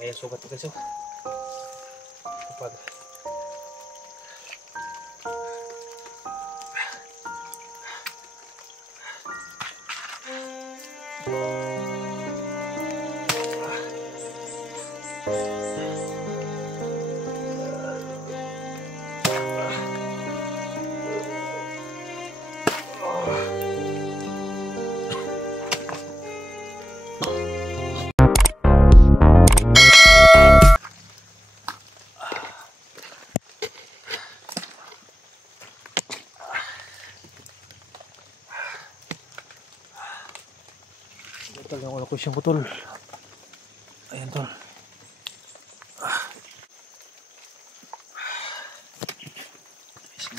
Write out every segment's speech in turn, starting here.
May sugat guys oh. Kapag ito lang wala ko siyang putol. Ayan tol.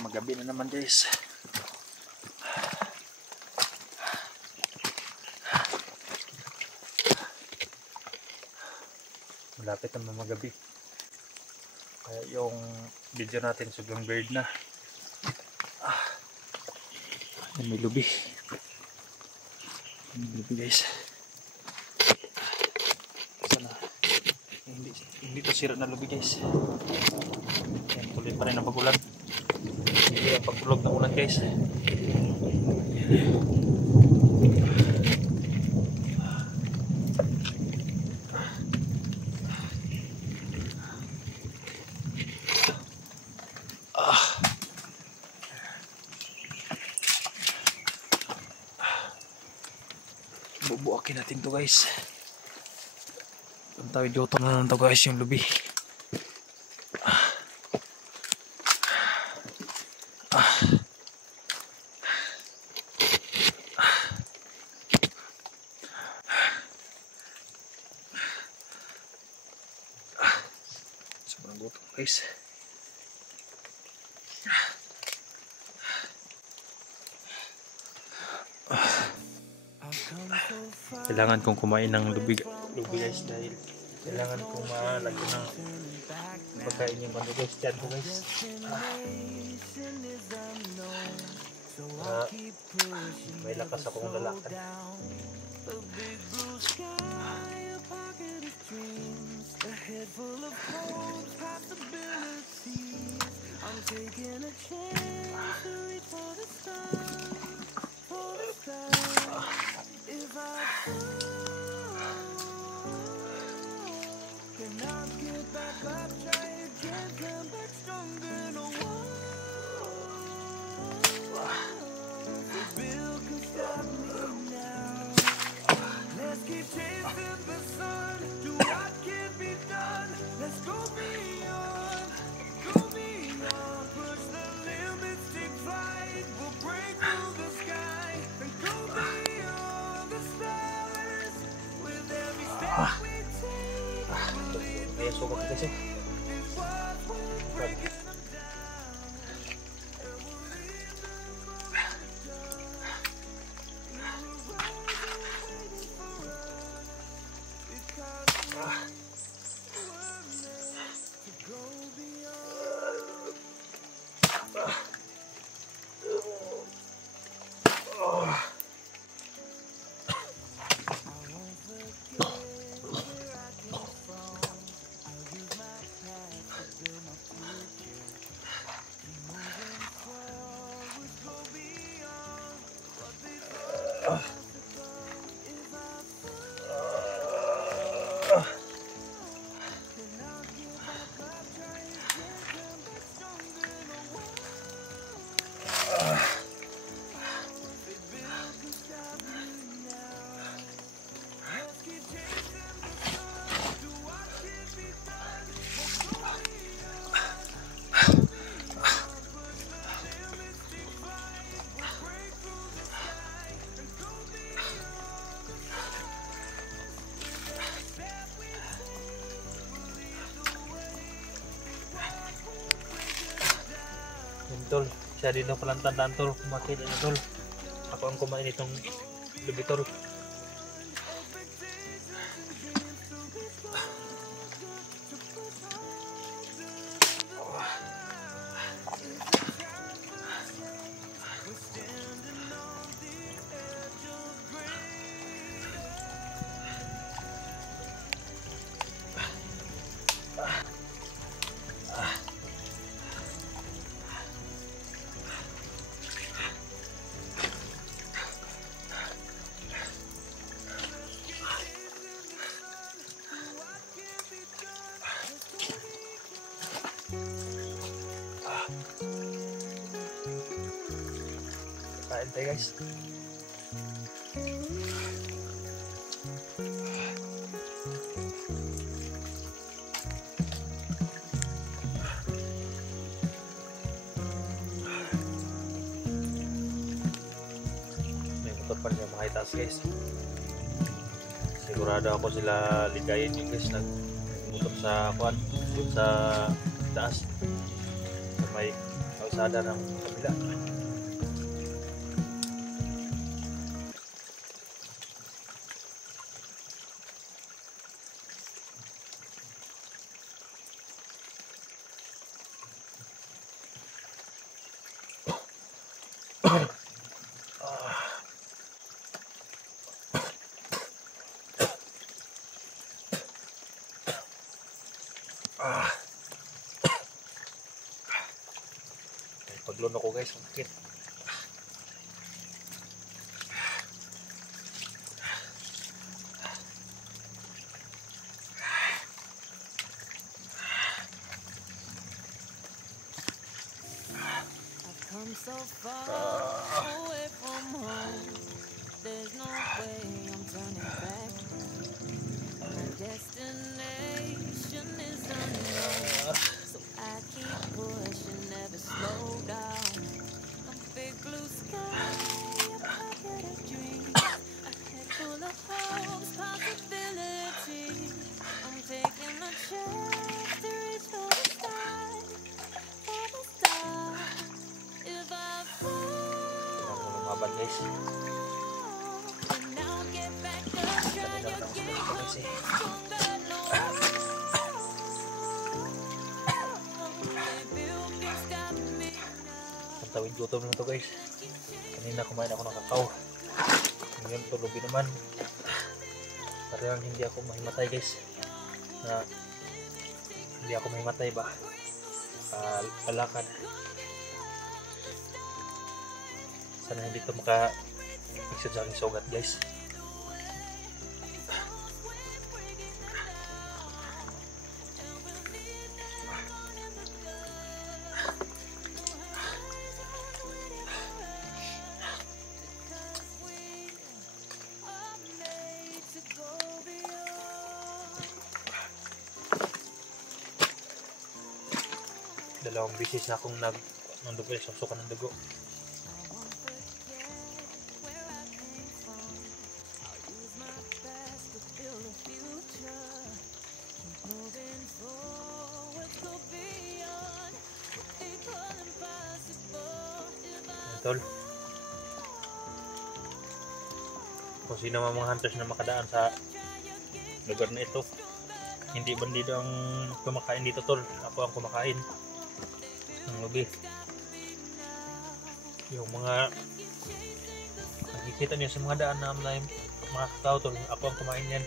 Magabi na naman guys. Malapit naman magabi. Kaya yung video natin sobrang bird na. May lubi. May lubi guys. Sana hindi to sira na lubi guys. Yan, tuloy pa rin ang pagulan. Hindi ang pagtulog ng ulan guys. Bubuakin natin to guys. Ang tawid dito na lang to guys yung lubi. Sobrang gutom guys. Kailangan kong kumain ng lubi guys dahil kailangan kong malagyan ng pagkain yung bando guys dyan ko guys. May lakas akong lalakad. May sugat kasi. Siya din daw palang tandaan tol, kumakit na tol. Ako ang kumain itong lubi tol. Kain tayo guys. May motor pa niya mga itaas guys. Sigurado ako sila ligayin yung guys nagmotor sa kuan sa taas sa may kalsada ng kabila. Pagluno ko guys, sakit. Come so far away from home. There's no way I'm turning back. My destination is unknown, so I keep pushing, never slow down. A big blue sky, a pocket of dreams, a head full of hopes, possibilities. I'm taking a chance to reach for the stars, for the stars. If I fall, Maban guys. now get back up, try again, come stronger, no. Baby, you can stop me now. Tawid gutom na to guys. Kanina kumain ako ng kakao. Ngayon tulubi naman. Parang hindi ako mahimatay guys. Na hindi ako mahimatay ba? Palakad. Sana hindi ito maka-exit sa aking sugat guys. Dalawang bisis na akong ng dugo, susukan ng dugo. Tol, kung sino mga hunters na makadaan sa lugar na ito, hindi bandido ang kumakain dito tol, ako ang kumakain ng lubi. Yung mga nakikita niyo sa mga daan na mga kakao tol, ako ang kumain yan.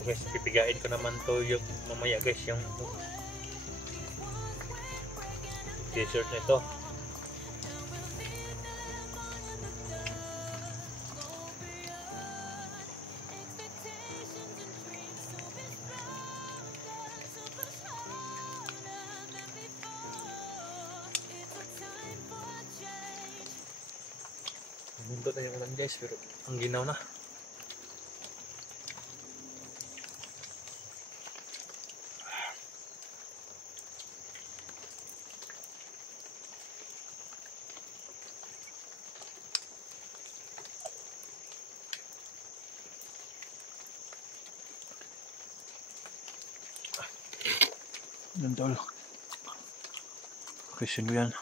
Guys, pipigain ko naman to yung mamaya guys, yung t-shirt nito. Nindot na yung ulan guys, pero ang ginaw na. Yan tol. Christian ko yan.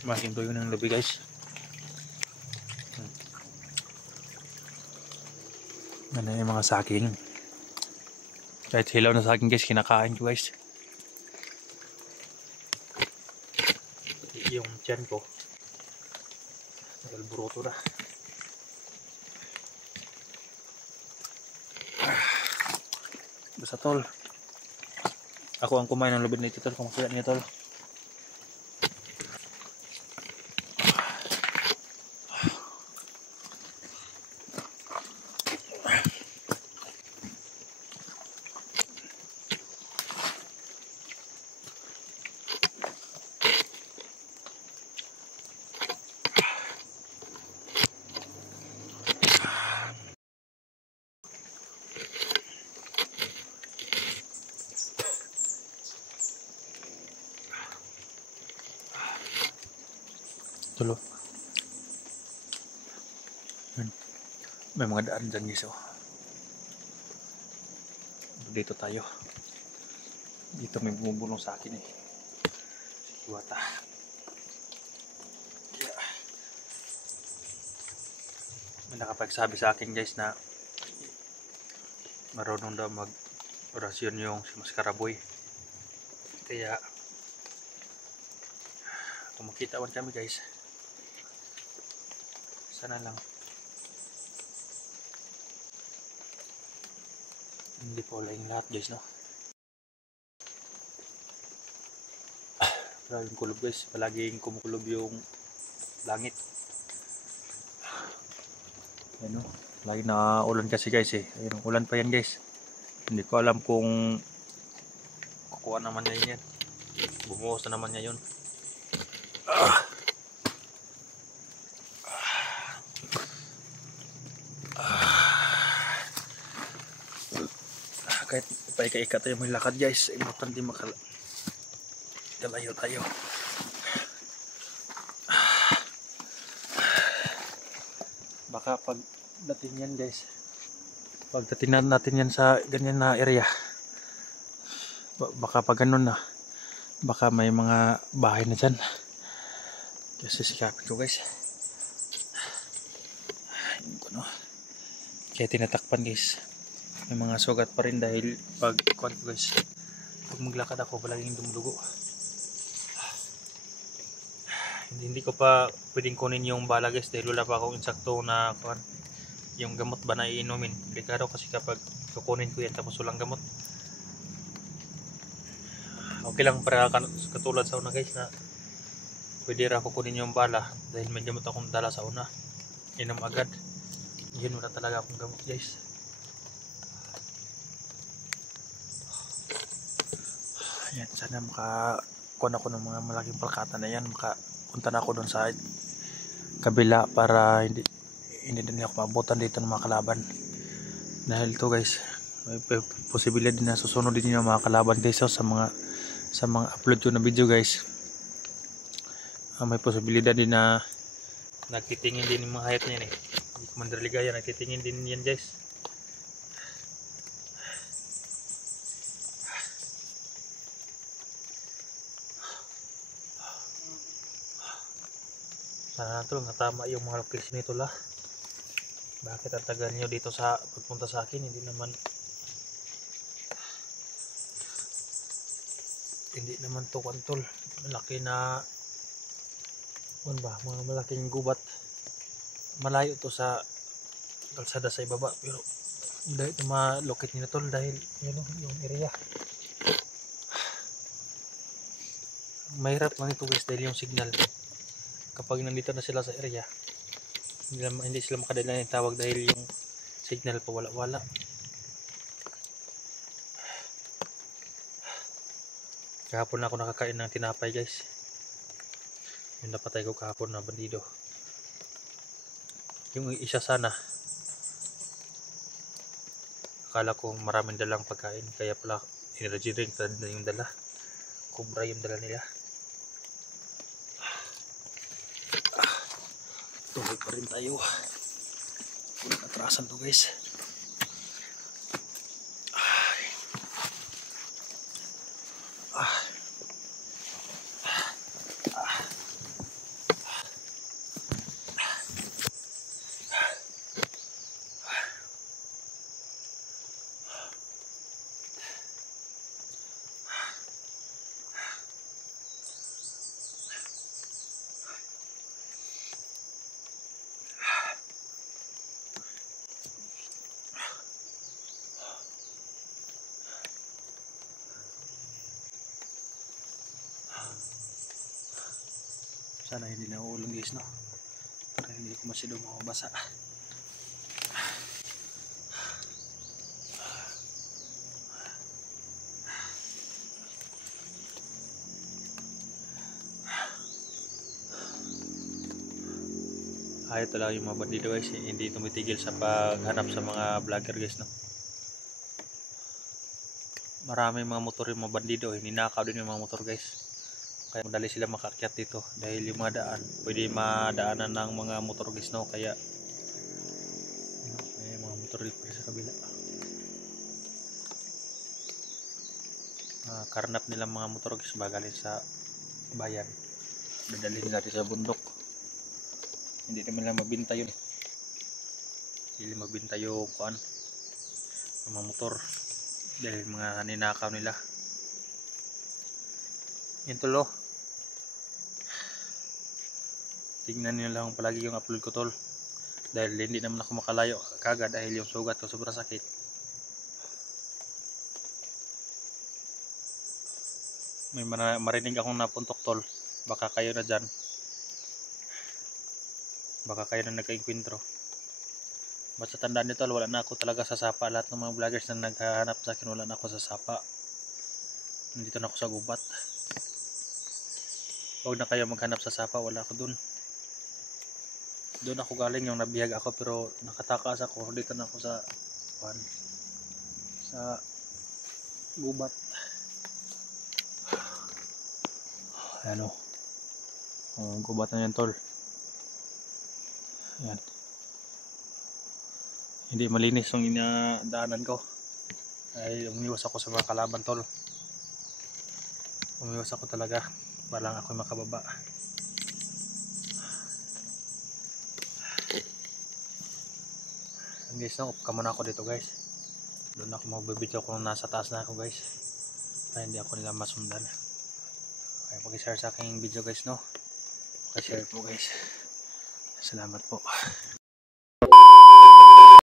Makin tuyo ng labi guys. Ano yung mga saging. Kahit hilaw na saging guys, kinakain ko guys. Yung tiyan ko nagburoto na. Basta tol, ako ang kumain ng lubid nito tol, kung makita niya tol. Tulo. May mga daan dyan guys oh. Dito tayo. Dito may bumubulong sa akin eh. Si Iwata. Yeah. May nakapagsabi sa akin guys na marunong daw mag orasyon yung si Maskaraboy. Kaya kung makita man kami guys, sana lang hindi po laing lahat guys no. Maraming kulob guys, palaging kumukulob yung langit. Ano, lagi na ulan kasi guys eh. Ayun, ulan pa yan guys. Hindi ko alam kung kukuha naman niya yan. Bumuhos na naman niya yun. Kahit paika-ika tayo may lakad guys, importante makalayo tayo. Baka pagdating yan guys, pagdating natin yan sa ganyan na area, baka pag ganun na, baka may mga bahay na dyan. Kasi sikapin ko guys. Kaya tinatakpan guys. May mga sugat pa rin dahil pag guys, pag maglakad ako palaging dumudugo. Hindi ko pa pwedeng kunin yung bala guys dahil wala pa akong insakto na yung gamot ba na iinumin. Delikado kasi kapag kukunin ko yan tapos walang gamot. Okay lang para katulad sa una guys na pwede ra kukunin yung bala dahil may gamot akong dala sa una. Inom agad. Yun, wala talaga akong gamot guys. Ayan, sana makakuha ako ng mga malaking palkata na yan. Makapunta na ako doon sa kabila para hindi din ako maabutan dito ng mga kalaban. Dahil to guys, may posibilidad din na susunod din yung mga kalaban guys sa mga upload ko na video guys. May posibilidad din na nagtitingin din yung mga hayat niyan eh. Commander Ligaya, nagtitingin din yan guys. Sana nato nga tama yung mga location nito lah. Bakit ang tagal nyo dito sa pagpunta sa akin? Hindi naman to kantol. Malaki na mga malaking gubat. Malayo to sa kalsada sa ibaba, pero dahil ito malokit nila tol dahil yun yung area. Mahirap lang ito guys dahil yung signal kapag nandito na sila sa area hindi sila makadala ng tawag dahil yung signal pa wala. Kahapon ako nakakain ng tinapay guys. Yung napatay ko kahapon na bandido. Yung isa sana akala ko maraming dalang pagkain kaya pala energy drink na yung dala. Cobra yung dala nila. Tuloy pa rin tayo. Walang atrasan to guys. Sana hindi na uulan guys, no? Para hindi ko masyadong mabasa. Ito lang yung mga bandido guys, hindi tumitigil sa paghanap sa mga vlogger guys, no? Maraming mga motor yung mga bandido, ninakaw din yung mga motor guys. Kaya madali sila makaakyat dito dahil yung mga daan pwede madaanan ng mga motor guys, no? Kaya may mga motor dito sa kabila. Karnap nila mga motor guys magaling sa bayan, dadalhin natin sa bundok. Hindi naman lang mabinta yun, hindi mabinta yung kuan ng mga motor dahil mga ninakaw nila. Yan tulo, tingnan niyo lang palagi yung upload ko tol, dahil hindi naman ako makalayo kagad dahil yung sugat ko sobrang sakit. May marinig akong napuntok tol, baka kayo na dyan, baka kayo na nagka-enkwentro. Basta tandaan nyo tol, wala na ako talaga sa sapa. Lahat ng mga vloggers na naghahanap sa akin, wala na ako sa sapa, nandito na ako sa gubat. Huwag na kayo maghanap sa sapa, wala ako dun. Doon ako galing, yung nabihag ako pero nakatakas ako. Dito na ako sa gubat. Ayan o, gubat na yan tol. Ayan. Hindi malinis yung inadaanan ko ay umiwas ako sa mga kalaban tol. Umiwas ako talaga para lang ako makababa. Guys, no, up ka muna ako dito guys. Doon ako magbibideo kung nasa taas na ako guys, para hindi ako nila masundan. Kaya pag-share sa aking video guys, no, pag-share po guys. Salamat po.